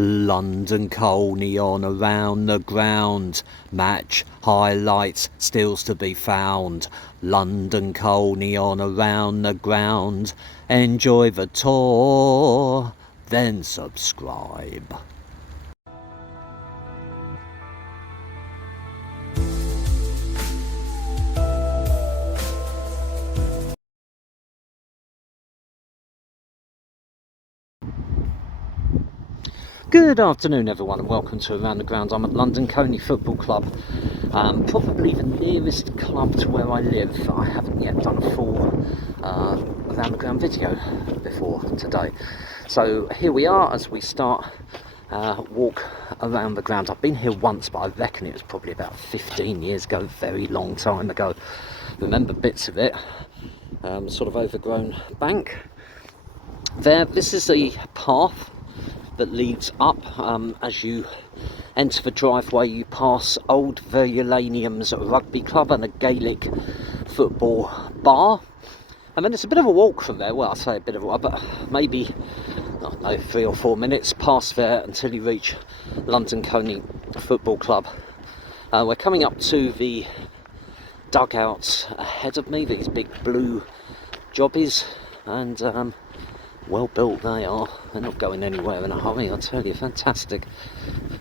London Colney on around the ground, match highlights stills to be found. London Colney on around the ground, enjoy the tour, then subscribe. Good afternoon everyone and welcome to Around the Ground. I'm at London Colney Football Club, probably the nearest club to where I live. I haven't yet done a full Around the Ground video before today. So here we are as we start walk around the ground. I've been here once, but I reckon it was probably about 15 years ago, very long time ago. Remember bits of it, sort of overgrown bank. This is a path that leads up. As you enter the driveway, you pass Old Verulanium's rugby club and a Gaelic football bar, and then it's a bit of a walk from there. Well, I say a bit of a walk, but maybe, I don't know, 3 or 4 minutes past there until you reach London Colney Football Club. We're coming up to the dugouts ahead of me, these big blue jobbies, and well built they are. They're not going anywhere in a hurry, I'll tell you. Fantastic.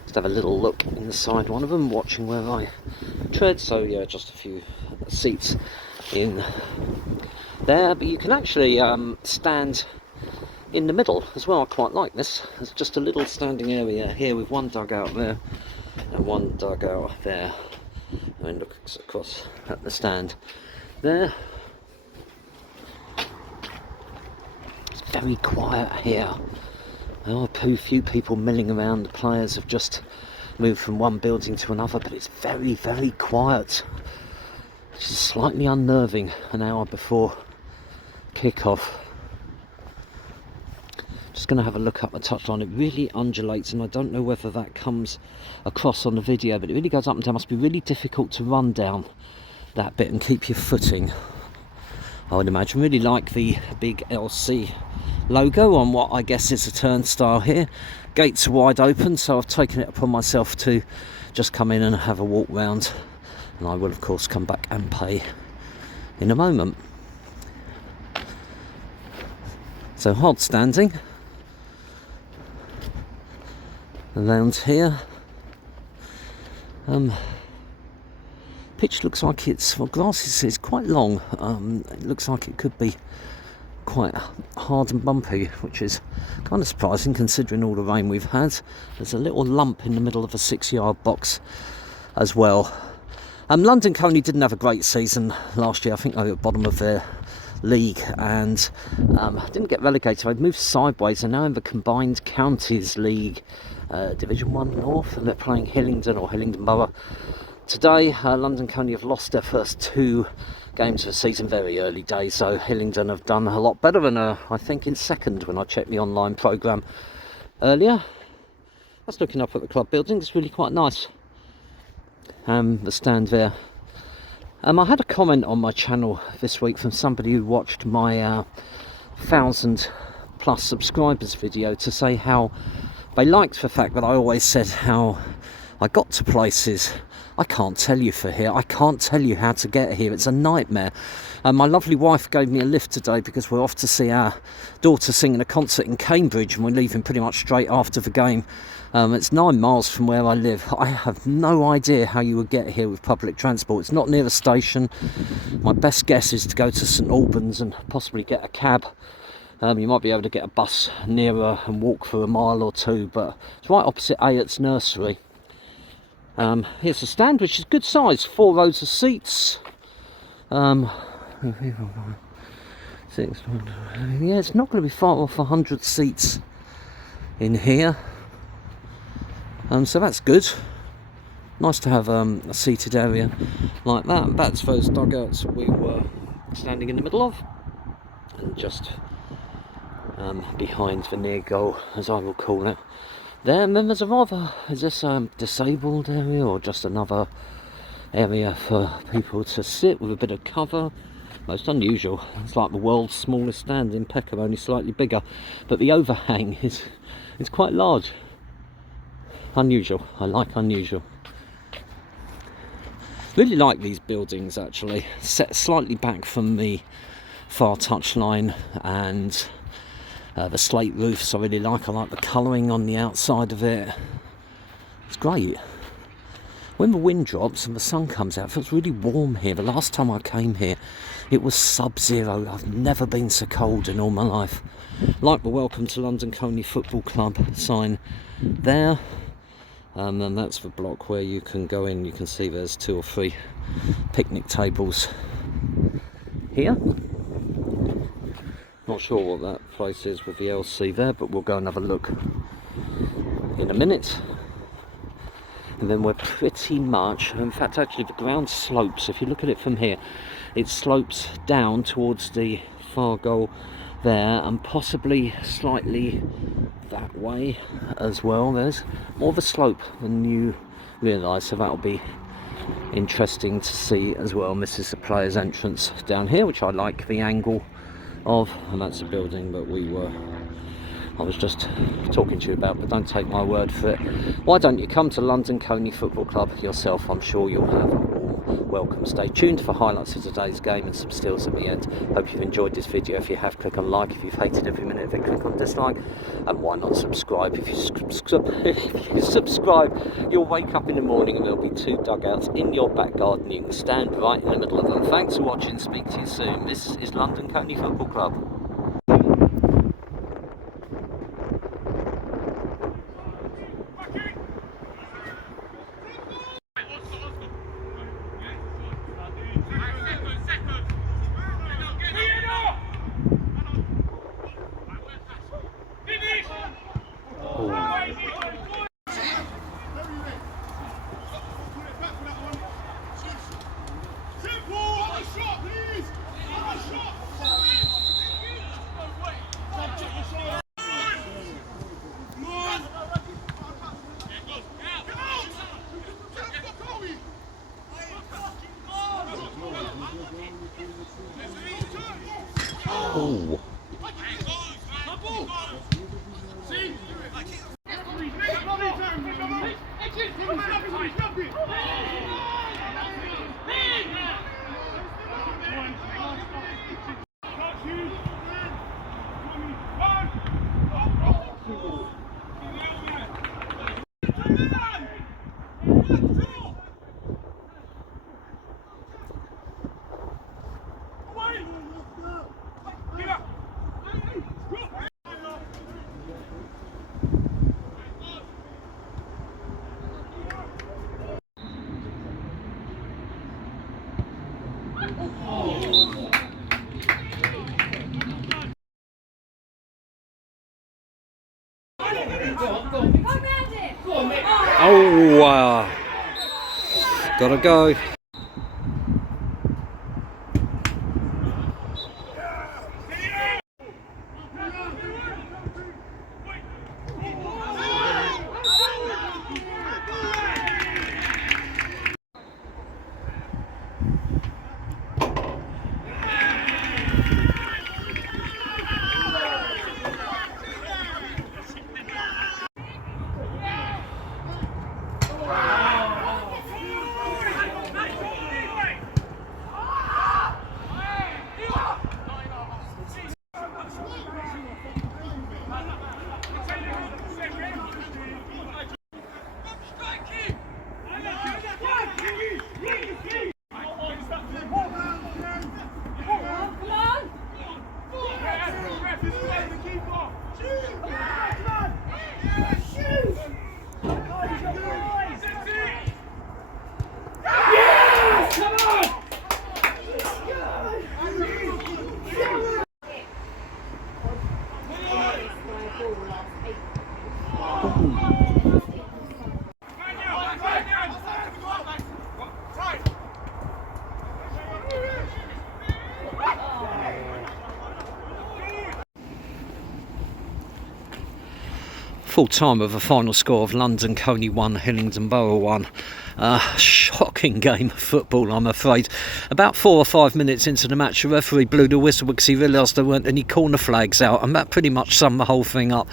Just have a little look inside one of them, watching where I tread. So yeah, just a few seats in there, but you can actually stand in the middle as well. I quite like this. There's just a little standing area here with one dugout there and one dugout there, and look across at the stand there. Very quiet here. There are a few people milling around. The players have just moved from one building to another, but it's very, very quiet. It's slightly unnerving an hour before kick-off. Just going to have a look up the touchline. It really undulates, and I don't know whether that comes across on the video, but it really goes up and down. It must be really difficult to run down that bit and keep your footing, I would imagine. Really like the big LC logo on what I guess is a turnstile here. Gates are wide open, so I've taken it upon myself to just come in and have a walk round, and I will of course come back and pay in a moment. So hard standing around here. Pitch looks like it's, well, grass is quite long. It looks like it could be quite hard and bumpy, which is kind of surprising considering all the rain we've had. There's a little lump in the middle of a 6-yard box as well. London Colney didn't have a great season last year. I think they were at the bottom of their league and didn't get relegated. They've moved sideways and now in the Combined Counties League, Division 1 North, and they're playing Hillingdon or Hillingdon Borough today. London Colney have lost their first 2 games of the season, very early days, so Hillingdon have done a lot better than I think in second when I checked the online programme earlier. That's looking up at the club building. It's really quite nice. The stand there. I had a comment on my channel this week from somebody who watched my 1,000+ subscribers video to say how they liked the fact that I always said how I got to places. I can't tell you for here. I can't tell you how to get here. It's a nightmare. My lovely wife gave me a lift today because we're off to see our daughter singing a concert in Cambridge, and we're leaving pretty much straight after the game. It's 9 miles from where I live. I have no idea how you would get here with public transport. It's not near a station. My best guess is to go to St Albans and possibly get a cab. You might be able to get a bus nearer and walk for a mile or 2, but it's right opposite Ayot's nursery. Here's the stand, which is good size, 4 rows of seats. Yeah, it's not going to be far off 100 seats in here. So that's good. Nice to have a seated area like that. That's those dugouts we were standing in the middle of, and just behind the near goal, as I will call it. There, and then there's a rather, is this a disabled area or just another area for people to sit with a bit of cover? Most unusual. It's like the world's smallest stand in Peckham, only slightly bigger, but the overhang is quite large. Unusual. I like unusual. Really like these buildings actually. Set slightly back from the far touchline, and the slate roofs I really like. I like the colouring on the outside of it. It's great. When the wind drops and the sun comes out, it feels really warm here. The last time I came here, it was sub-zero. I've never been so cold in all my life. Like the Welcome to London Colney Football Club sign there. And that's the block where you can go in. You can see there's 2 or 3 picnic tables here. Not sure what that place is with the LC there, but we'll go and have a look in a minute. And then we're pretty much, in fact actually the ground slopes, if you look at it from here, it slopes down towards the far goal there, and possibly slightly that way as well. There's more of a slope than you realise, so that'll be interesting to see as well. And this is the players' entrance down here, which I like the angle of, and that's a building that I was just talking to you about, but don't take my word for it. Why don't you come to London Colney Football Club yourself? I'm sure you'll have a warm welcome. Stay tuned for highlights of today's game and some stills at the end. Hope you've enjoyed this video. If you have, click on like. If you've hated every minute of it, click on dislike. And why not subscribe? If you subscribe, you'll wake up in the morning and there'll be 2 dugouts in your back garden. You can stand right in the middle of them. Thanks for watching. Speak to you soon. This is London Colney Football Club. Oh. Oh, gotta go. Full time of a final score of London Colney 1, Hillingdon Borough 1. Shocking game of football, I'm afraid. About 4 or 5 minutes into the match, the referee blew the whistle because he realised there weren't any corner flags out, and that pretty much summed the whole thing up.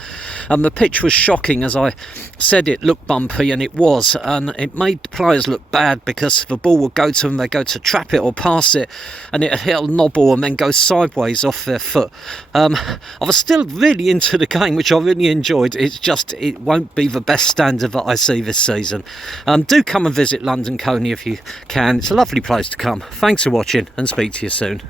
The pitch was shocking. As I said, it looked bumpy, and it was, and it made the players look bad because the ball would go to them, they go to trap it or pass it, and it hit a knobble and then go sideways off their foot. I was still really into the game, which I really enjoyed. It's just, it won't be the best standard that I see this season. Do come and visit London Colney if you can. It's a lovely place to come. Thanks for watching, and speak to you soon.